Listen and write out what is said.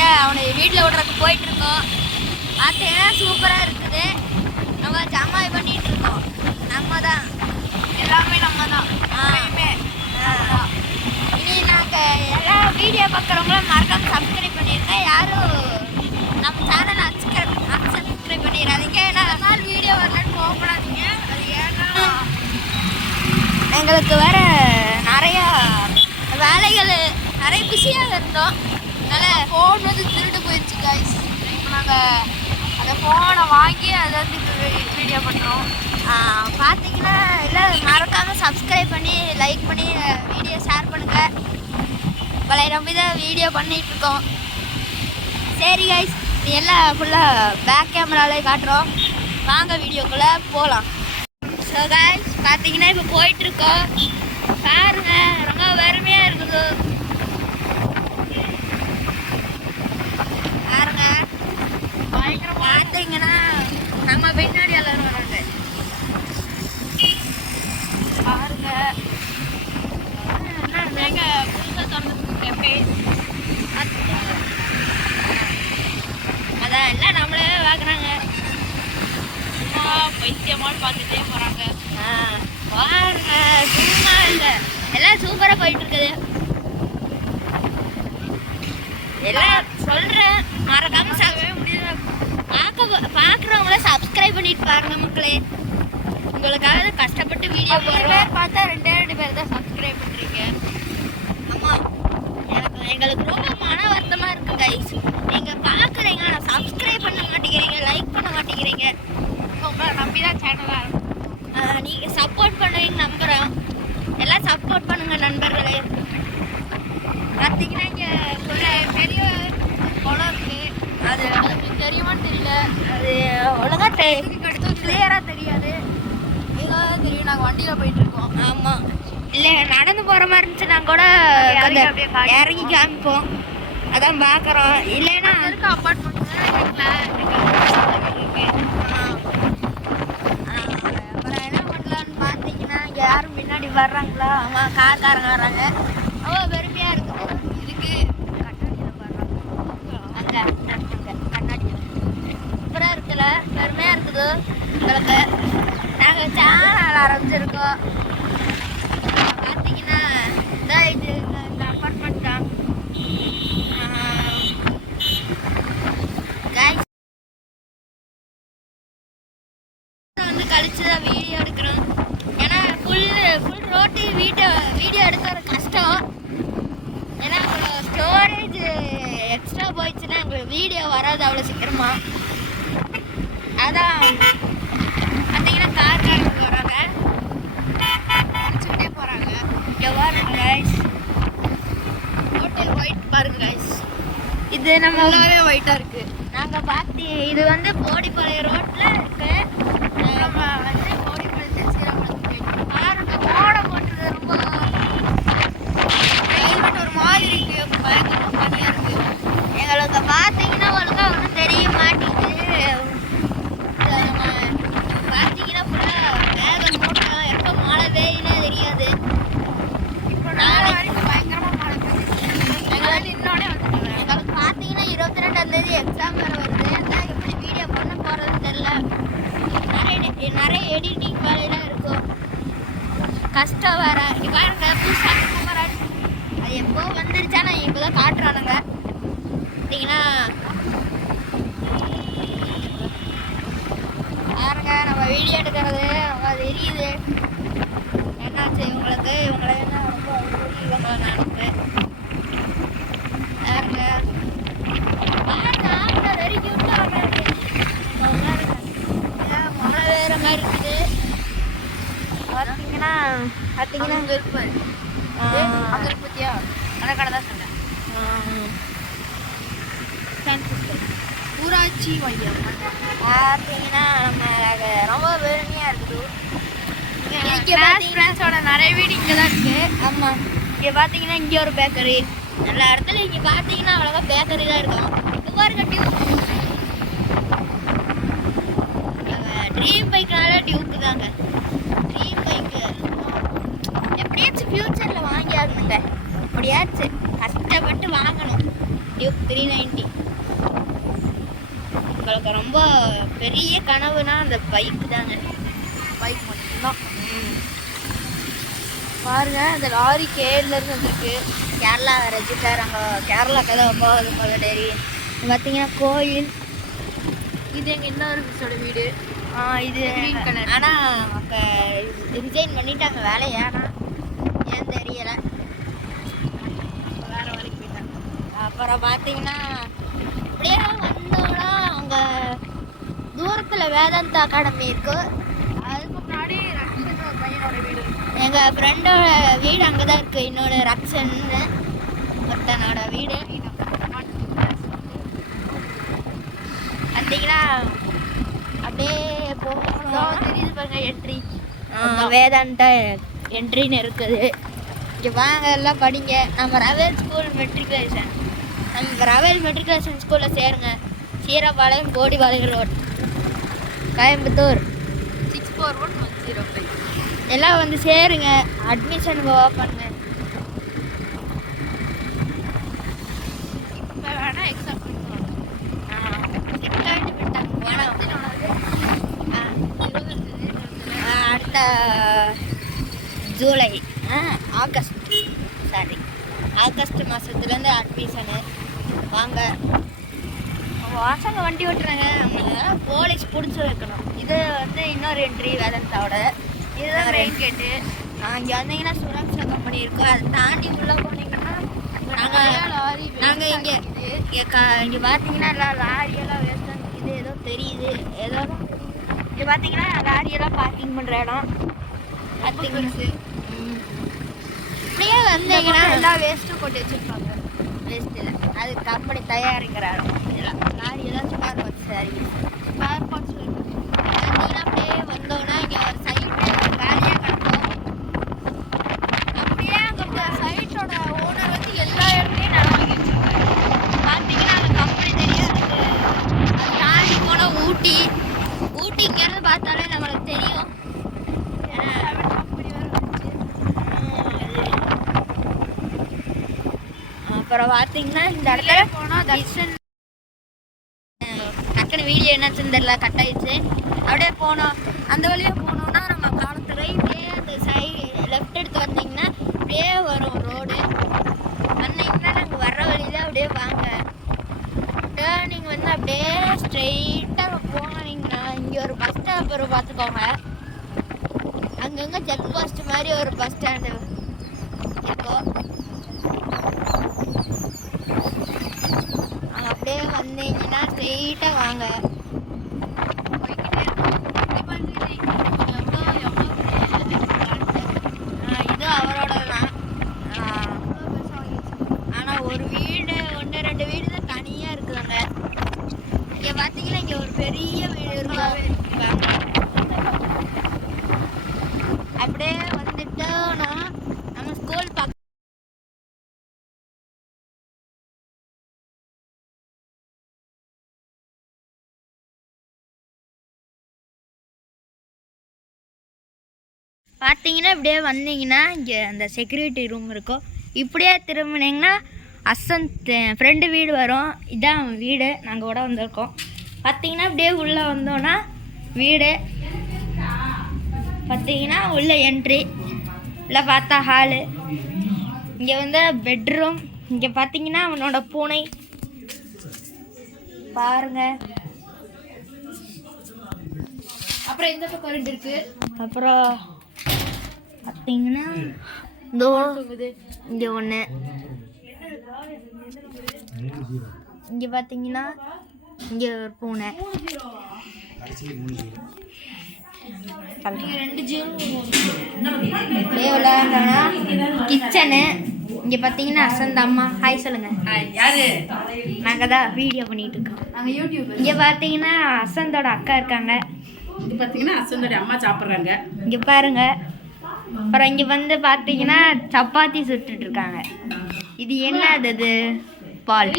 விட அவனை வீட்டில் விட்றதுக்கு போயிட்டுருக்கோம். பார்த்தீங்கன்னா சூப்பராக இருக்குது. நம்ம ஜமாய் பண்ணிகிட்டு இருக்கோம். நம்ம தான் எல்லாமே நம்ம தான். இனி நாங்கள் எல்லா வீடியோ பார்க்குறவங்களும் மறக்காமல் சப்ஸ்கிரைப் பண்ணியிருக்கேன். யாரும் நம்ம சேனலை அன்சப்ஸ்கிரைப் பண்ணிடாதீங்க. ஏன்னா நாள் வீடியோ வரலன்னு போகப்படாதீங்க. அது ஏன்னா எங்களுக்கு வேறு நிறையா வேலைகள் நிறைய பிஸியாக இருந்தோம். அதனால் ஃபோன் வந்து திருட்டு போயிடுச்சு கைஸ். இப்போ நாங்கள் அந்த ஃபோனை வாங்கி அதை வந்து வீடியோ பண்ணுறோம். பார்த்தீங்கன்னா எல்லாம் மறக்காமல் சப்ஸ்கிரைப் பண்ணி லைக் பண்ணி வீடியோ ஷேர் பண்ணுங்கள். பழைய நம்பி தான் வீடியோ பண்ணிகிட்ருக்கோம். சரி கைஸ், இது எல்லாம் ஃபுல்லாக பேக் கேமராலே காட்டுறோம். வாங்க வீடியோக்குள்ளே போகலாம். ஸோ கைஸ் பார்த்தீங்கன்னா இப்போ போயிட்டுருக்கோம். பாருங்க ரொம்ப வறுமையாக இருக்குது. பாருங்க பயங்கர பார்த்தீங்கன்னா நம்ம பின்னாடி எல்லாரும் வராங்க. பாருங்க நாங்கள் புதுசாக திறந்துருக்கு. அதான் எல்லாம் நம்மளே பார்க்குறாங்க. பைத்தியமான பார்த்துட்டே போகிறாங்க. பாருங்க சும்மா இல்லை, எல்லாம் சூப்பராக போயிட்டு இருக்குது. எல்லாம் சொல்கிறேன் மறக்காம சாகவே முடியல. பார்க்குறவங்கள சப்ஸ்கிரைப் பண்ணிட்டு பாருங்க மக்களே. உங்களுக்காக கஷ்டப்பட்டு வீடியோ போடுறேன். பார்த்தா ரெண்டு பேர் தான் சப்ஸ்கிரைப் பண்ணுறீங்க. ஆமாம், எங்களுக்கு ரொம்ப மன வருத்தமாக இருக்குது கைஸ். நீங்கள் பார்க்குறீங்க, ஆனால் சப்ஸ்கிரைப் பண்ண மாட்டேங்கிறீங்க, லைக் பண்ண மாட்டேங்கிறீங்க. உங்களை நம்பி தான் சேனலாக இருக்கும். நீங்கள் சப்போர்ட் பண்ணுவீங்க நம்புகிறோம். எல்லாம் சப்போர்ட் பண்ணுங்கள் நண்பர்களே. பார்த்தீங்கன்னா இங்கே பெரிய குளம் இருக்குது. அது உங்களுக்கு தெரியுமான்னு தெரியல. அது ஒழுங்காக எடுத்து கிளியராக தெரியாது. எங்கே தெரியும், நாங்கள் வண்டியில் போயிட்டுருக்கோம். ஆமாம், இல்லை நடந்து போகிற மாதிரி இருந்துச்சு நாங்கள் கூட இறங்கி காமிப்போம். அதான் பார்க்குறோம். இல்லைன்னா இருக்க அப்பார்ட்மெண்ட் அப்புறம் என்ன பண்ணலான்னு பார்த்தீங்கன்னா இங்கே யாரும் பின்னாடி வர்றாங்களா? ஆமாம், கார்காரங்க வர்றாங்க. அவ்வளோ பெருமையாக இருக்குது. இதுக்கு கண்ணாடியில் வர்றாங்க. அங்கே கண்ணாடியில் சூப்பராக இருக்குல்ல, பெருமையாக இருக்குது எங்களுக்கு. நாங்கள் சேனல் ஆரம்பிச்சிருக்கோம். பார்த்தீங்கன்னா இதான் இது இந்த அப்பார்ட்மெண்ட் தான். வந்து கழிச்சு தான் வீடியோ எடுக்கிறோம். ஏன்னா ஃபுல் ரோட்டி வீடியோ எடுக்கிற கஷ்டம். ஏன்னா ஸ்டோரேஜ் எக்ஸ்ட்ரா போயிடுச்சுன்னா எங்களுக்கு வீடியோ வராது அவ்வளோ சீக்கிரமா. அதான் பார்த்தீங்கன்னா கார்காரங்க வராங்க, அடிச்சுக்கிட்டே போகிறாங்க. இங்கே பாருங்க கைஸ், ஹோட்டல் ஒயிட் பாருங்க கைஸ். இது நம்ம நல்லாவே ஒயிட்டாக இருக்குது. நாங்கள் பார்த்து இது வந்து போடிப்பாளையம் ரோட்டில் இருக்குது. நம்ம வந்து போடிப்பாளையத்தில் சீராமலத்துக்கு பாருங்க கோடை போட்டுருது. ரொம்ப கிளைமேட் ஒரு மாதிரி இருக்குது, பயங்கரமாக பனியாக இருக்குது. எங்களுக்கு பார்த்தீங்கன்னா ஒழுங்காக ஒன்றும் தெரிய மாட்டேங்குது. பார்த்தீங்கன்னா ஃபுல்லாக வேகம் மூட்டம், எப்போ மழை பெய்யுன்னே தெரியாது. இப்போ நாளை வரைக்கும் பயங்கரமாக மழை பெய்யுது. எங்களுக்கு இன்னொன்னே வந்துட்டாங்க. எங்களுக்கு பார்த்தீங்கன்னா 22ஆம் தேதி எக்ஸாம் வேறு வருது. அதான் எப்படி வீடியோ பண்ண போகிறதுன்னு தெரில. நிறைய எடிட்டிங் வேலையெல்லாம் இருக்கும், கஷ்டம் வேறு. இங்கே பாருங்க புதுசாக குமரன், அது எப்போ வந்துருச்சா நான் இப்போ தான் காட்டுறானுங்க. பார்த்தீங்கன்னா பாருங்க நம்ம வீடியோ எடுக்கிறது அவங்க தெரியுது. என்னாச்சு இவங்களுக்கு, இவங்களை என்ன ரொம்ப இவங்களை நினைப்பு பாருங்க. வெரி கியூட்டாக மழை வேற மாதிரி இருக்குது. பார்த்தீங்கன்னா அங்கே இருப்பார். அங்கே இருப்பத்தியா அந்த கடை தான் சொன்னேன். ஊராட்சி மையம் பார்த்தீங்கன்னா நம்ம ரொம்ப பெருமையாக இருக்குது. ஃப்ரெண்ட்ஸோட நிறைய வீடு இங்கே தான் இருக்குது. ஆமாம், இங்கே பார்த்தீங்கன்னா இங்கே ஒரு பேக்கரி. எல்லா இடத்துல இங்கே பார்த்தீங்கன்னா அவ்வளோவா பேக்கரி தான் இருக்கும். இது பாருங்க டியூப், ட்ரீம் பைக்னால டியூக்கு தாங்க. ட்ரீம் பைக்கு எப்படியாச்சும் ஃப்யூச்சரில் வாங்கியாகணுங்க. எப்படியாச்சும் கஷ்டப்பட்டு வாங்கணும். டியூக் 390. உங்களுக்கு ரொம்ப பெரிய கனவுனா அந்த பைக் தாங்க. பைக் மட்டும்தான். பாருங்க அந்த லாரி கேரளாலேருந்து வந்திருக்கு. கேரளா ரெஜிஸ்டர். அங்கே கேரளாக்கு தான் போகுது போல டெய்லி. பார்த்தீங்கன்னா கோயில். இது எங்கள் இன்னொரு மிஸ்ஸோட வீடு. இது க்ரீன் கலர். ஆனால் அப்போ ரிசைன் பண்ணிட்டாங்க வேலையை. ஆனால் ஏன் தெரியலை, வேறு வேலைக்கு போயிட்டாங்க. அப்புறம் பார்த்தீங்கன்னா அப்படியே வந்தோம்னா அங்கே தூரத்தில் வேதாந்தா அகாடமி இருக்குது. அதுக்கு முன்னாடி ரக்ஷன் ஒரு பையனோட வீடு. எங்கள் ஃப்ரெண்டோட வீடு அங்கே தான் இருக்குது. இன்னொரு ரக்ஷன் ஒருத்தனோட வீடு. பார்த்தீங்கன்னா அப்படியே போகணும். தெரியுது பாருங்க என்ட்ரி. வேதாந்தா என்ட்ரின்னு இருக்குது. இங்கே வாங்க எல்லாம் படிங்க. நம்ம ரவேல் ஸ்கூல் மெட்ரிகுலேஷன். நம்ம ரவேல் மெட்ரிகுலேஷன் ஸ்கூலில் சேருங்க. சீரபாளையம் போடிபாளையம் ரோட், கோயம்புத்தூர் 641105. எல்லாம் வந்து சேருங்க. அட்மிஷன் ஓப்பனுங்க. இப்போ வேணால் எக்ஸாம் பண்ணுவாங்க. அடுத்த ஜூலை ஆகஸ்ட் மாதத்துலேருந்து அட்மிஷனு. வாங்க வாசங்க வண்டி ஓட்டுறாங்க. அவங்கள போலீஸ் பிடிச்சி வைக்கணும். இது வந்து இன்னொரு என்ட்ரி வேதாந்தாவோட. இதுதான் மெயின் கேட்டு. இங்கே வந்தீங்கன்னா சுரக்ஷா கம்பெனி இருக்கும். அதை தாண்டி உள்ளே போனீங்கன்னா நாங்கள் இங்கே பார்த்தீங்கன்னா எல்லாம் லாரியெல்லாம் வேஸ்ட்டாக நிற்கிது. ஏதோ தெரியுது ஏதோ. இங்கே பார்த்தீங்கன்னா லாரியெல்லாம் பார்க்கிங் பண்ணுற இடம். பார்த்தீங்கன்னா அப்படியே வந்தீங்கன்னா எல்லாம் வேஸ்ட்டும் கொண்டு வச்சுருப்பாங்க. வேஸ்ட் இல்லை, அது கம்பெனி தயாரிக்கிற இடம். இதெல்லாம் லாரியெல்லாம் spare parts service. Spare parts பார்த்தீங்கன்னா அப்படியே வந்தோன்னா இங்கே ஒரு சைட்டு வேலையாக கிடக்கும். அப்படியே அங்கே சைட்டோட ஓனர் வந்து எல்லா இடத்துலையும் நிலம் வாங்கி வச்சுருக்காங்க. பார்த்தீங்கன்னா அந்த கம்பெனி தெரியாது. தாண்டி போனால் ஊட்டி இங்கேருந்து பார்த்தாலே நம்மளுக்கு தெரியும். அப்புறம் பார்த்தீங்கன்னா இந்த இடத்துல போனால் தர்ஷன் டக்குன்னு வீடியோ என்னாச்சுன்னு தெரியல, கட் ஆயிடுச்சு. அப்படியே போனோம். அந்த வழியாக போனோம்னா நம்ம காலத்துறை இப்படியே அந்த லெஃப்ட் எடுத்து வந்தீங்கன்னா அப்படியே வரும் ரோடு. வந்தீங்கன்னா நாங்கள் வர்ற வழியில் அப்படியே வாங்க. டேர்னிங் வந்து அப்படியே ஸ்ட்ரெயிட்டாக போனீங்கன்னா இங்கே ஒரு பஸ் ஸ்டாப் வரும் பார்த்துக்கோங்க. அங்கங்கே செக் போஸ்ட் மாதிரி ஒரு பஸ் ஸ்டாண்டு இருக்கும். அப்படியே வந்தீங்கன்னா ஸ்ட்ரெயிட்டாக வாங்க. இது அவரோட தான். ஆனால் ஒரு வீடு 1-2 வீடு தான் தனியாக இருக்குதுங்க. இங்கே பார்த்தீங்கன்னா இங்கே ஒரு பெரிய வீடு இருக்கும். அப்படியே வந்துட்டோன்னா நம்ம ஸ்கூல் பக்கம் பார்த்தீங்கன்னா இப்படியே வந்தீங்கன்னா இங்கே அந்த செக்யூரிட்டி ரூம் இருக்கும். இப்படியே திரும்பினீங்கன்னா அசந்த் ஃப்ரெண்டு வீடு வரும். இதான் வீடு. நாங்கள் கூட வந்திருக்கோம். பார்த்தீங்கன்னா இப்படியே உள்ளே வந்தோன்னா வீடு. பார்த்தீங்கன்னா உள்ள என்ட்ரி. இல்லை பார்த்தா ஹாலு. இங்கே வந்து பெட்ரூம். இங்கே பார்த்தீங்கன்னா அவனோட பூனை பாருங்க. அப்புறம் இந்த பக்கம் ரெண்டு இருக்கு. அப்புறம் பார்த்தீங்கன்னா இங்கே ஒன்று. இங்கே பார்த்தீங்கன்னா இங்கே ஒரு பூனை. விளையாடுறோன்னா கிச்சனு. இங்கே பார்த்தீங்கன்னா அசந்த அம்மா ஹாய் சொல்லுங்க. நாங்கள் தான் வீடியோ பண்ணிட்டு இருக்கோம். நாங்கள் யூடியூப். இங்கே பார்த்தீங்கன்னா அசந்தோட அக்கா இருக்காங்க. இது பார்த்தீங்கன்னா அசந்தோட அம்மா சாப்பிட்றாங்க. இங்கே பாருங்க. அப்புறம் இங்கே வந்து பார்த்தீங்கன்னா சப்பாத்தி சுட்டுட்டு இருக்காங்க. இது என்ன அது பால்.